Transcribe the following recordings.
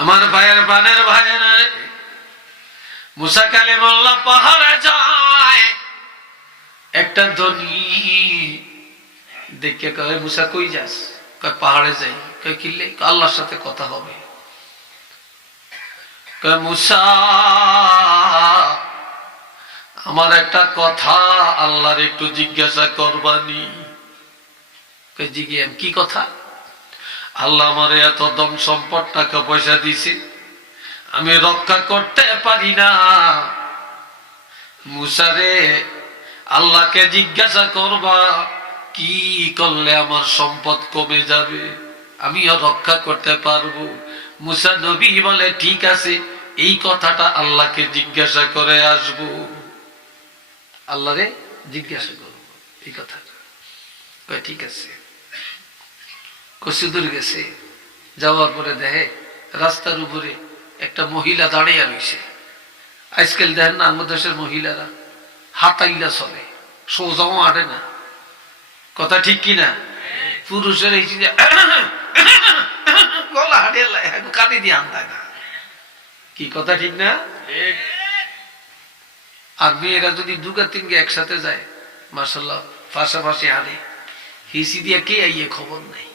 আমার ভাইয়ের বানের ভাইয়ের, মুসা কালিমুল্লাহ পাহাড়ে যায়। একটা ধনী দেখে কয়, মুসা কই যাস? কয় পাহাড়ে যাই। কয় কিনলে? আল্লাহর সাথে কথা হবে। কয় মুসা, আমার একটা কথা আল্লাহর একটু জিজ্ঞাসা করবানি। কয় জিজ্ঞেস, কি কথা? আল্লাহ আমার এত ধন সম্পদ টাকা পয়সা দিছে, আমি রক্ষা করতে পারি না। মুসারে, আল্লাহকে জিজ্ঞাসা করবা কি করলে আমার সম্পদ কমে যাবে, আমিও রক্ষা করতে পারবো। মুসা নবী বলে, ঠিক আছে, এই কথাটা আল্লাহকে জিজ্ঞাসা করে আসবো। আল্লাহরে জিজ্ঞাসা করবো এই কথাটা। কয় ঠিক আছে। কসুদূর গেছে, যাওয়ার পরে দেখে রাস্তার উপরে একটা মহিলা দাঁড়িয়ে রয়েছে। আজকাল দেখেন না আমাদের দেশের মহিলারা হাতাইলা চলে, সোজাও আটে না। কথা ঠিক কিনা? পুরুষের এই গলা হাঁটিয়ে কানে দিয়ে আনতায় না। কি কথা ঠিক না? আর মেয়েরা যদি দুগা তিনকে একসাথে যায়, মাশাআল্লাহ পাশাপাশি হাঁটে, হিসি দিয়ে কে আইয়ে খবর নাই।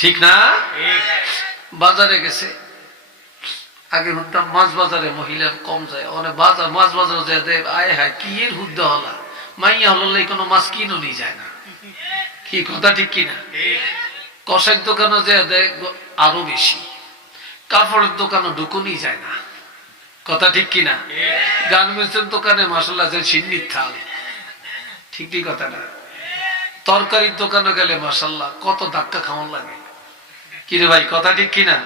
ঠিক না? বাজারে গেছে, আগে হুদ্দাম মাছ বাজারে মহিলার কম যায়, অনেক বাজার মাছ বাজারে যায় দেয়, আয় হায় কি এর হুদ্দা হলা, মাইয়া হলে কোনো মাছ কিনো নি যায় না। কি কথা ঠিক কিনা? কষার দোকানে যায় দেয় আরো বেশি, কাপড়ের দোকানে ঢুকুনি যায় না। কথা ঠিক কিনা? গার্মেন্টসের দোকানে মাসাল্লাহ যে সিন্নির থাল, ঠিক ঠিক কথা না। তরকারির দোকানে গেলে মাসাল্লাহ কত ধাক্কা খাওয়ান লাগে। কিরে ভাই, কথা ঠিক কিনা?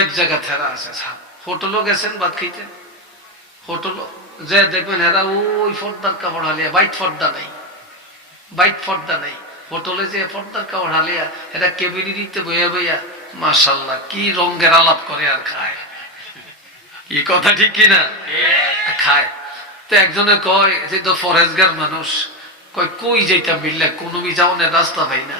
এক জায়গা থেরা আছে। হোটেলও গেছেন ভাত খাইতে, হোটেলও যে দেখবেন এরা ওই ফর্দার কাপড় হালিয়া, বাইট ফর্দা নাই, বাইট ফর্দা নাই। হোটেলে যে ফর্দার কাপড় হালিয়া এরা কেবিনিতে বইয়া বইয়া মাশাআল্লাহ কি রঙের আলাপ করে আর খায়। কি কথা ঠিক কিনা? খায়। তো একজনে কয়, যে তো ফরেজগার মানুষ, কয় কই যাইতাম মিললে কোনো যাওয়ানের রাস্তা পাই না।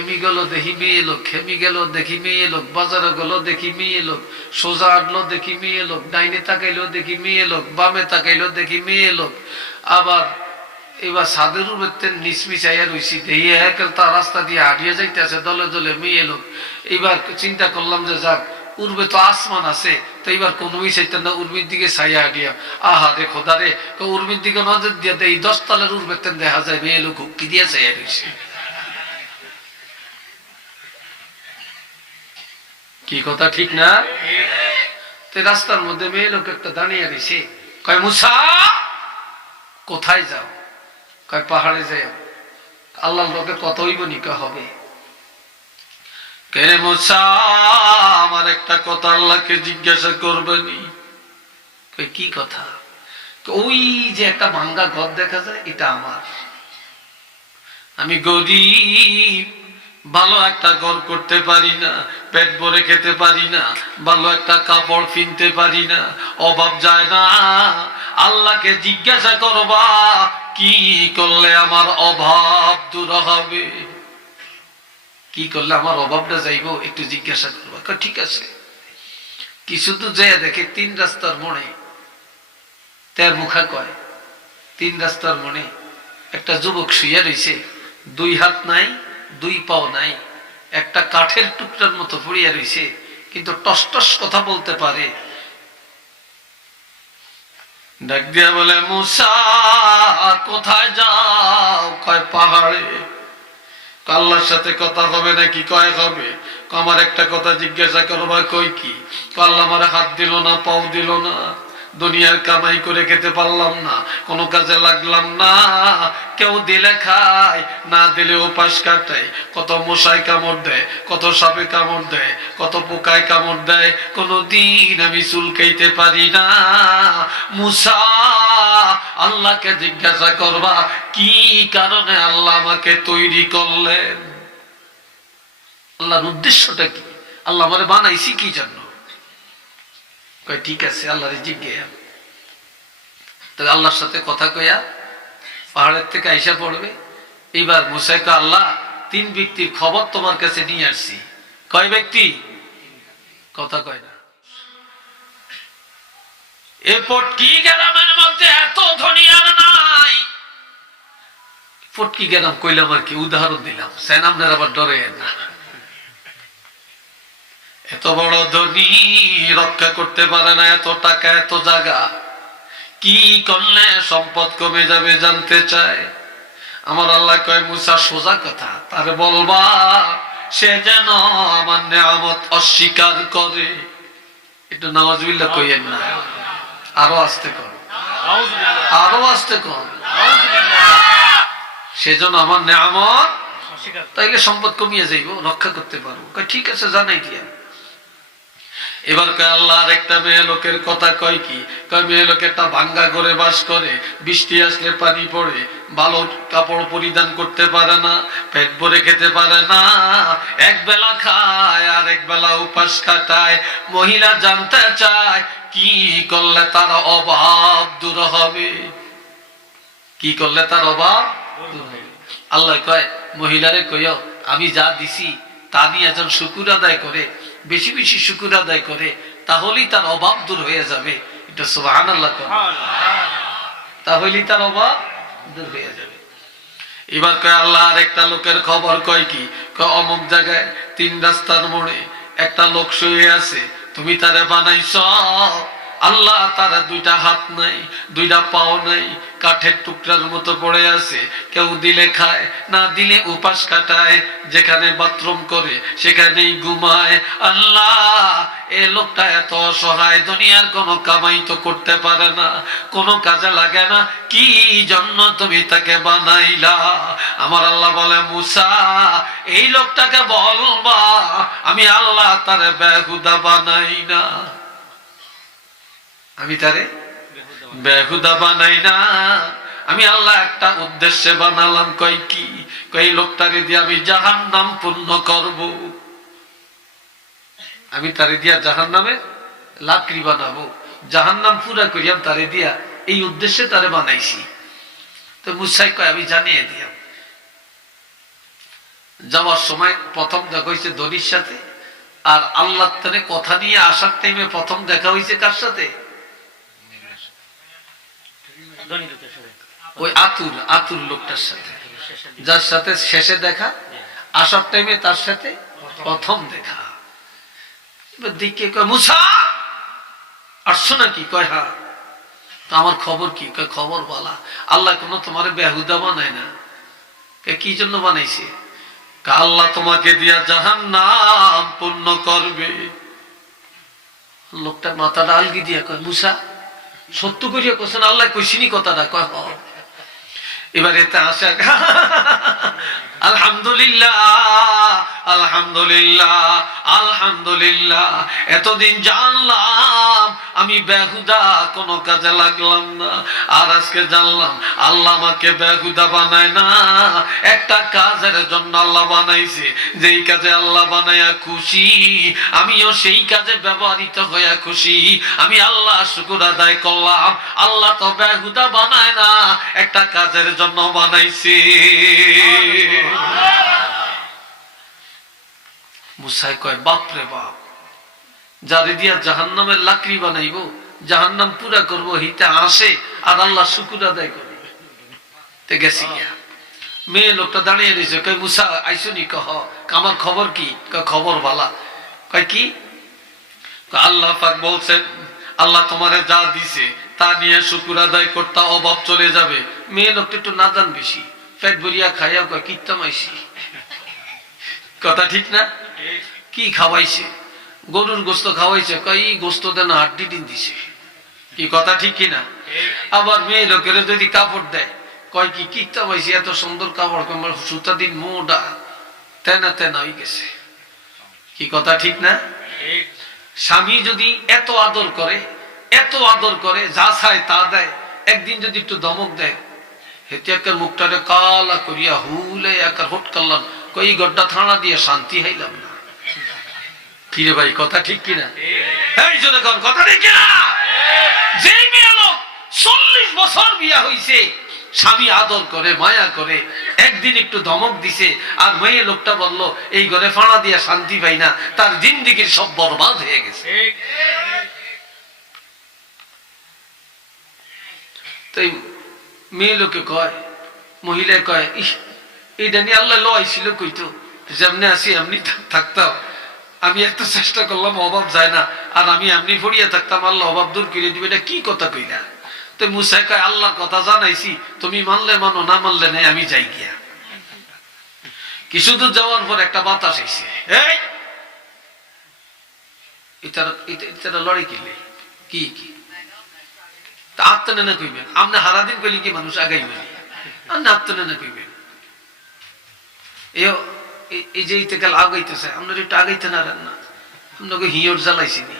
এমি গেল দেখি মেয়ে লোক, খেমি গেল দেখি মেয়ে লোক, বাজারে গেল দেখি মেয়ে লোক, সোজা আটলো দেখি মেয়ে লোক, ডাইনে তাকাইলো দেখি মেয়ে লোক, বামে তাকাইলো দেখি মেয়ে লোক। আবার এবার সাদের উপর নিচমিচাইয়া রয়েছি, দেখি একেল তার রাস্তা দিয়ে হাঁটিয়ে যাইতেছে দলে দলে মেয়ে লোক। এইবার চিন্তা করলাম যে যাক, উর্বে তো আসমান আছে, তো এইবার কোনো চাইতেন না, উর্মির দিকে ছাইয়া হাঁটিয়া, আহা রে খোদা রে, উর্মির দিকে নজর দিয়ে এই 10 তলের উর্বের দেখা যায় মেয়ে লোক হুক্কি দিয়ে ছাইয়া রয়েছে। কি কথা ঠিক না? রাস্তার মধ্যে মেয়ে লোক একটা দাঁড়িয়ে রয়েছে। কয় মুসা, কোথায় যাও? কয় পাহাড়ে যাই। আল্লাহর লোকে কত হইব নিকা হবে। কেরে মুসা, আমার একটা কথা আল্লাহকে জিজ্ঞাসা করবেনি। কয় কি কথা? ওই যে একটা ভাঙ্গা ঘর দেখা যায়, এটা আমার। আমি গরিব, ভালো একটা ঘর করতে পারি না, পেট ভরে খেতে পারি না, ভালো একটা কাপড় কিনতে পারি না, অভাব যায় না। আল্লাহকে জিজ্ঞাসা করবা কি করলে আমার অভাব দূর হবে, কি করলে আমার অভাবটা যাইব, একটু জিজ্ঞাসা করবা। ঠিক আছে। কিছু তো যায় দেখে 3 রাস্তার মোড়ে, তের মুখা কয়, 3 রাস্তার মোড়ে একটা যুবক শুয়ে রয়েছে, 2 হাত নাই, 2 পাও নাই, একটা কাঠের টুকরার মতো পড়িয়া রয়েছে, কিন্তু টস টস কথা বলতে পারে। ডাক দিয়া বলে, মুসা কোথায় যাও? কয় পাহাড়ে। আল্লাহর সাথে কথা হবে নাকি? কয় হবে। আমার একটা কথা জিজ্ঞাসা করবা। কই কি? আল্লাহ আমার হাত দিল না, পাও দিল না, দুনিয়ার কামাই করে খেতে পারলাম না, কোনো কাজে লাগলাম না। কেউ দিলে খায়, না দিলে উপাস কাটায়। কত মশায় কামড় দেয়, কত সাপে কামড় দেয়, কত পোকায় কামড় দেয়, কোনদিন আমি চুলকাইতে পারি না। মুসা, আল্লাহকে জিজ্ঞাসা করবা কি কারণে আল্লাহ আমাকে তৈরি করলেন, আল্লাহর উদ্দেশ্যটা কি, আল্লাহ আমারে বানাইছি কি জন্য। কয় ঠিক আছে, আল্লাহরে জিজ্ঞাসা। তাহলে আল্লাহর সাথে কথা কয়া পাহাড়ের থেকে আইসা পড়বে। এইবার মুসা কয়, আল্লাহ 3 ব্যক্তির খবর তোমার কাছে নিয়ে আসছি। কয় ব্যক্তি? কথা কয় না। এ পটকি গ্রামের মধ্যে এত ধনী আর নাই। পটকি গ্রাম কইলাম আর কি, উদাহরণ দিলাম, সেন আপনার আবার ডরে না। এত বড় ধনী রক্ষা করতে পারে না, এত টাকা এত জায়গা, কি করলে সম্পদ কমে যাবে জানতে চায়। আমার আল্লাহ কয় মুসা সোজা কথা, তার বলবা সে যেন আমার নেয়ামত অস্বীকার করে। একটু নাউজুবিল্লাহ কইয়েন না, আরো আসতে কর, আরো আসতে কর। সেজন্য আমার নেয়ামত, তাইলে সম্পদ কমিয়ে যাইব, রক্ষা করতে পারবো। ঠিক আছে, জানাই দিয়া। এবার কয় আল্লাহ আর একটা মেয়ে লোকের কথা কয় কি, কয় মেয়ে লোক একটা ভাঙ্গা করে বাস করে, বৃষ্টি আসলে পানি পড়ে, ভালো কাপড় পরিধান করতে পারে না, পেট ভরে খেতে পারে না, এক বেলা খায় আর এক বেলা উপাস কাটায়। মহিলা জানতে চায় কি করলে তার অভাব দূর হবে, কি করলে তার অভাব দূর হবে। আল্লাহ কয় মহিলারে কইও আমি যা দিছি তা নিয়ে একজন শুকুর আদায় করে, বেশি বেশি শুকুর আদায় করে, তাহলেই তার অভাব দূর হয়ে যাবে। এটা সুবহানাল্লাহ, তাহলেই তার অভাব দূর হয়ে যাবে। এবার কয় আল্লাহ আর একটা লোকের খবর কয় কি, কয় অমুক জায়গায় 3 রাস্তার মোড়ে একটা লোক শুয়ে আছে, তুমি তারে বানাইছ। আল্লাহ তার 2টা হাত নাই, 2টা পাও নাই, কাঠের টুকরার মতো পড়ে আছে। কেউ দিলে খায়, না দিলে উপাস কাটায়, যেখানে বাথরুম করে সেখানেই ঘুমায়। আল্লাহ এ লোকটা এত অসহায়, দুনিয়ার কোনো কামাই তো করতে পারে না, কোনো কাজে লাগে না, কি জন্য তুমি তাকে বানাইলা? আমার আল্লাহ বলে মুসা এই লোকটাকে বলবা আমি আল্লাহ তারে বেহুদা বানাই না, আমি তারে বেহুদা বানাই না, আমি আল্লাহ একটা উদ্দেশ্যে বানালাম। কই কি, কই লোকটারে দিয়ে আমি জাহান্নাম পূর্ণ করব, আমি তারে দিয়া জাহান্নামে লাকড়ি বানাবো, জাহান্নাম পুরা করিয়াম তারে দিয়া, এই উদ্দেশ্যে তারে বানাইছি। তো মুসাই কয় আমি জানিয়ে দিয়াম। যাওয়ার সময় প্রথম দেখা হয়েছে ধনির সাথে, আর আল্লাহ তারে কথা নিয়ে আসার টাইমে প্রথম দেখা হয়েছে কার সাথে? ওই আতুর লোকটার সাথে, যার সাথে শেষে দেখা, আসার টাইমে তার সাথে প্রথম দেখা। এবার দিকে কয় মুসা আসছো নাকি? কয় হ্যাঁ। আমার খবর কি? কয় খবর বলা, আল্লাহ কোনো তোমার বেহুদা বানায় না। কি জন্য বানাইছে? আল্লাহ তোমাকে দিয়া জাহান্নাম পূর্ণ করবে। লোকটা মাথাটা আলগি দিয়া কয় মুসা সত্য করিয়া কোছেন? আল্লাহ কইছিনি কথাটা? কয় হ। এবার এতে আসে আলহামদুলিল্লাহ আলহামদুলিল্লাহ আলহামদুলিল্লাহ, এতদিন জানলাম আমি বেহুদা, কোনো কাজে লাগলাম না, আর আজকে জানলাম আল্লাহ আমাকে বেহুদা বানায় না, একটা কাজের জন্য আল্লাহ বানাইছে, যেই কাজে আল্লাহ বানায়া খুশি, আমিও সেই কাজে ব্যবহৃত হইয়া খুশি। আমি আল্লাহ শুকর আদায় করলাম, আল্লাহ তো বেহুদা বানায় না, একটা কাজের জন্য বানাইছে। মুসাই কয় বাপরে বাপ, যারে দিয়া জাহান্নামের লাকড়ি বানাইবো, জাহান্নাম পুরা করবো, হিতে আসে আর আল্লাহ শুকুর আদায় করবে। তে গেছি গিয়া মেয়ে লোকটা দাঁড়িয়ে রয়েছে, কয় মুসা আইসুনি? কহ আমার খবর কি? খবর ভালা। কয় কি? আল্লাহ পাক বলছেন আল্লাহ তোমারে যা দিছে তা নিয়ে শুকুর আদায় করতে, অভাব চলে যাবে। মেয়ে লোকটা একটু নাদান বেশি, পেট ভরিয়া খাইয়া কয় কিত্তামাইছি। কথা ঠিক না? কি খাওয়াইছে? গরুর গোস্ত খাওয়াইছে। কয় গোস্ত দেন হাড্ডি ডিম দিছে। কি কথা ঠিক কিনা? আবার মেয়ে লোকের যদি কাপড় দেয়, কয় কি কিত্তামাইছি, এত সুন্দর কাপড়, সুতা দিন মোটা তেনা তেনা হয়ে গেছে। কি কথা ঠিক না? স্বামী যদি এত আদর করে, এত আদর করে, যা চায় তা দেয়, একদিন যদি একটু দমক দেয়, হেতে একের মুখটারে কালা করিয়া হুলে একার হোট করলাম, কই গড্ডা থানা দিয়ে শান্তি হাইলাম না। কিরে ভাই কথা ঠিক কিনা? এই জন্য কথা ঠিক কিনা? যে মেয়ে লোক 40 বছর বিয়া হইছে, স্বামী আদর করে, মায়া করে, একদিন একটু ধমক দিছে, আর মেয়ে লোকটা বলল এই ঘরে ফাঁড়া দিয়া শান্তি পাই না, তার জিন্দেগির সব বরবাদ হয়ে গেছে। তাই মেয়ে লোকে কয়, মহিলা কয়, ইস এইটা নিয়ে আল্লাহ লইছিল কইতো, যেমনি আছি এমনি থাকতাম, আমি এত চেষ্টা করলাম অভাব যায় না, আর আমি এমনি ফড়িয়ে থাকতাম, আল্লাহ অভাব দূর করে দিবে, এটা কি কথা কইলা? তো মুসা কয় আল্লাহর কথা জানাইছি, তুমি মানলে মানো, না মানলে নাই, আমি যাই গিয়া। কিছুদূর যাওয়ার পর একটা বাতাস আইছে, এই এটা লড়াই কিনলে কি কি আত্মনেনা কইবেন, আপনি হারাদিন কইলে কি মানুষ আগাইবেন, আপনি আত্মনেনা কইবেন। এই যে ইতেকাল আগাইতেছে, আপনার একটু আগাইতে না না, আপনাকে হিয়র জ্বালাইছিনি,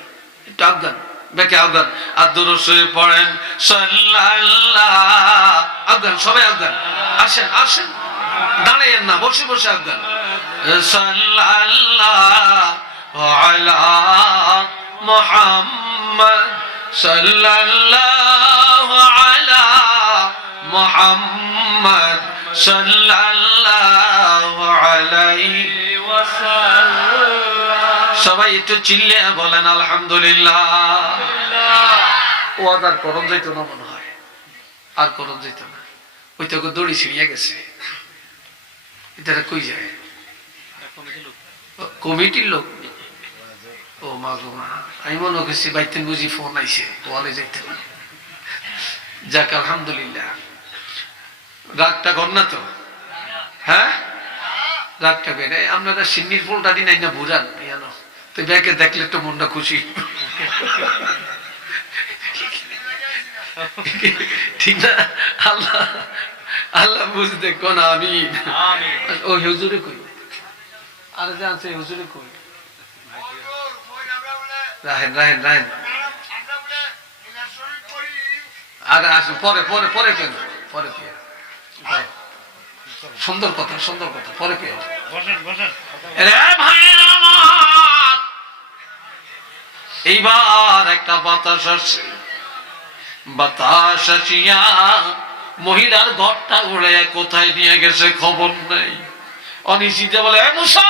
একটু আফগান বেকে আফগান আর দূরে পড়েন সাল্লাল্লাহ, আফগান সবাই আফগান, আসেন আসেন, দাঁড়াইয়েন না, বসে বসে আফগান, সাল্লাল্লাহু আলা মুহাম্মদ সাল্লাল্লাহু আলা মুহাম্মদ সাল্লাল্লাহু আলাইহি ওয়াসাল্লাম। সবাই একটু চিল্লে বলেন আলহামদুলিল্লাহ। ওয়াদার করণ যাইতো না মনে হয়, আর করণ যাইতো না, ওই তো দড়ি ছিঁড়িয়ে গেছে। এটা কই যায়? কমিটির লোক। ও মা গো মা, আমি মনে করছি বাইতেন বুঝি ফোন আইছে, ওয়ালে যাইতে। যাক আলহামদুলিল্লাহ। রাগটা কর না তো? হ্যাঁ, রাগটা বেড়ে আপনারা সিন্নির ফুলটা দিন না বুঝান জানো তো, ব্যাকে দেখলে তো মনটা খুশি, ঠিক না? আল্লাহ আল্লাহ বুঝতে কোন আমি ও হুজুরে কই, আর যে আছে হুজুরে কই, রাহেন রাহেন রাহেন, আগে আসুন, পরে পরে পরে কেন, পরে কে সুন্দর কথা, সুন্দর কথা, পরে কে এইবার একটা বাতাস আসছে, বাতাস আসিয়া মহিলার ঘরটা উড়ে কোথায় নিয়ে গেছে খবর নেই। অনিশ্চিতে বলে মুসা,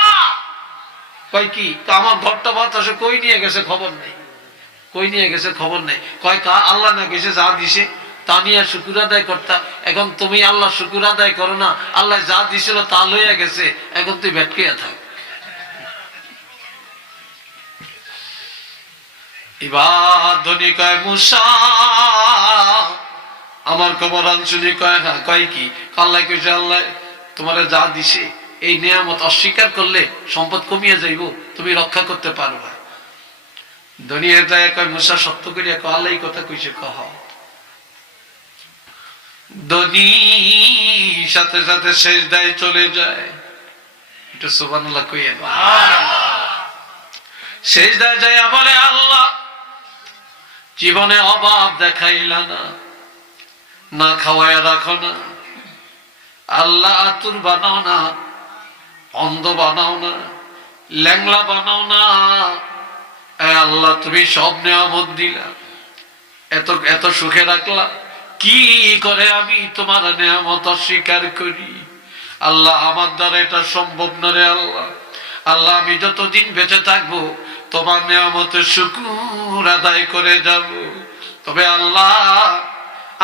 কয় কি? আমার ঘরটা বাতাসে কই নিয়ে গেছে খবর নেই, কই নিয়ে গেছে খবর নেই। কয় কা আল্লাহ না গেছে যা দিছে তা নিয়ে শুকুর আদায় করতাম, এখন তুমি আল্লাহ শুকুর আদায় করো না, আল্লাহ যা দিছিল তা লইয়া গেছে, এখন তুই ভেটকিয়া থাক। এবার ধনী কয় মুসা আমার খবর আনছুনি? কয় হ্যাঁ। কয় কি? আল্লাহ কইছে আল্লাহ তোমার যা দিছে এই নিয়ামত অস্বীকার করলে সম্পদ কমিয়ে যাইব, তুমি রক্ষা করতে পারবা। দুনিয়ার যায় কয় মুসা সত্য করিয়া কয় আল্লাহ এই কথা কইছে? কহ। ধনী সাথে সাথে সেজদায় চলে যায়, একটু সুবহানাল্লাহ কইয়া। সেজদায় যায় বলে আল্লাহ জীবনে অভাব দেখাইলা না, না খাওয়ায় রাখো না, আল্লাহ আতুর বানাও না, অন্ধ বানাও না, ল্যাংলা বানাও না, আল্লাহ তুমি সব নিয়ামত দিলা, এত এত সুখে রাখলা, কি করে আমি তোমার নিয়ামত অস্বীকার করি? আল্লাহ আমার দ্বারা এটা সম্ভব না রে আল্লাহ। আল্লাহ আমি যতদিন বেঁচে থাকবো তোমার নিয়ামতের শুকর আদায় করে যাব, তবে আল্লাহ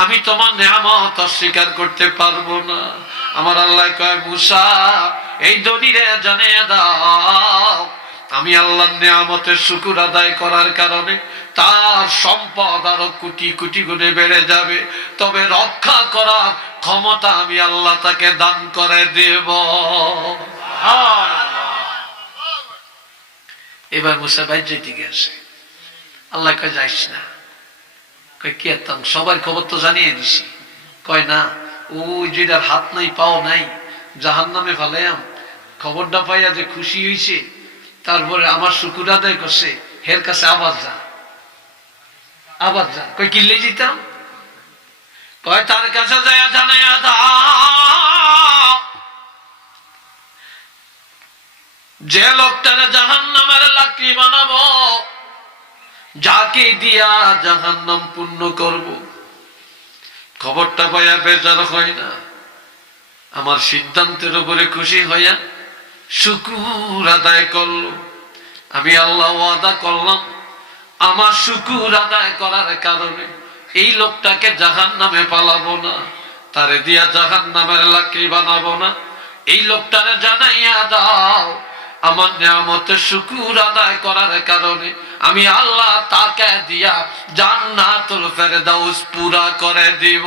আমি তোমার নিয়ামত অস্বীকার করতে পারবো না। আমার আল্লাহ কয় মুসা এই দলিলে জানিয়ে দাও আমি আল্লাহর নিয়ামতের শুকর আদায় করার কারণে তার সম্পদ আরো কোটি কোটি গুণে বেড়ে যাবে, তবে রক্ষা করার ক্ষমতা আমি আল্লাহ তাকে দান করে দেব। এবার মুসা ভাই যেতে গেছে, আল্লাহ কয় যাইস না। কয় কি এতাম, সবার খবর তো জানিয়ে দিছি। কয় না, ওই যেটার হাত নাই পাও নাই জাহান্নামে ফেলাইয়াম, খবরটা পাইয়া যে খুশি হইছে, তারপরে আমার শুকুর আদায় করছে, হের কাছে আবার যা, আবার যা। কই কিনলে যেতাম? কয় তার কাছে যায় জানাইয়া দাও যে লোকটারে জাহান্নামের লাকড়ি বানাবো, যাকে দিয়া জাহান্নাম পূর্ণ করব, খবরটা পাইয়া বেজার হয় না, আমার সিদ্ধান্তের উপরে খুশি হইয়া শুকুর আদায় করলো। আমি আল্লাহ ওয়াদা করলাম আমার শুকুর আদায় করার কারণে এই লোকটাকে জাহান্নামে পালাবো না, তারে দিয়া জাহান্নামের লাকড়ি বানাবো না। এই লোকটারে জানাইয়া দাও আমার নিয়ামতের শুকুর আদায় করার কারণে আমি আল্লাহ তাকে দিয়া জান্নাতুল ফেরদাউস পুরা করে দিব।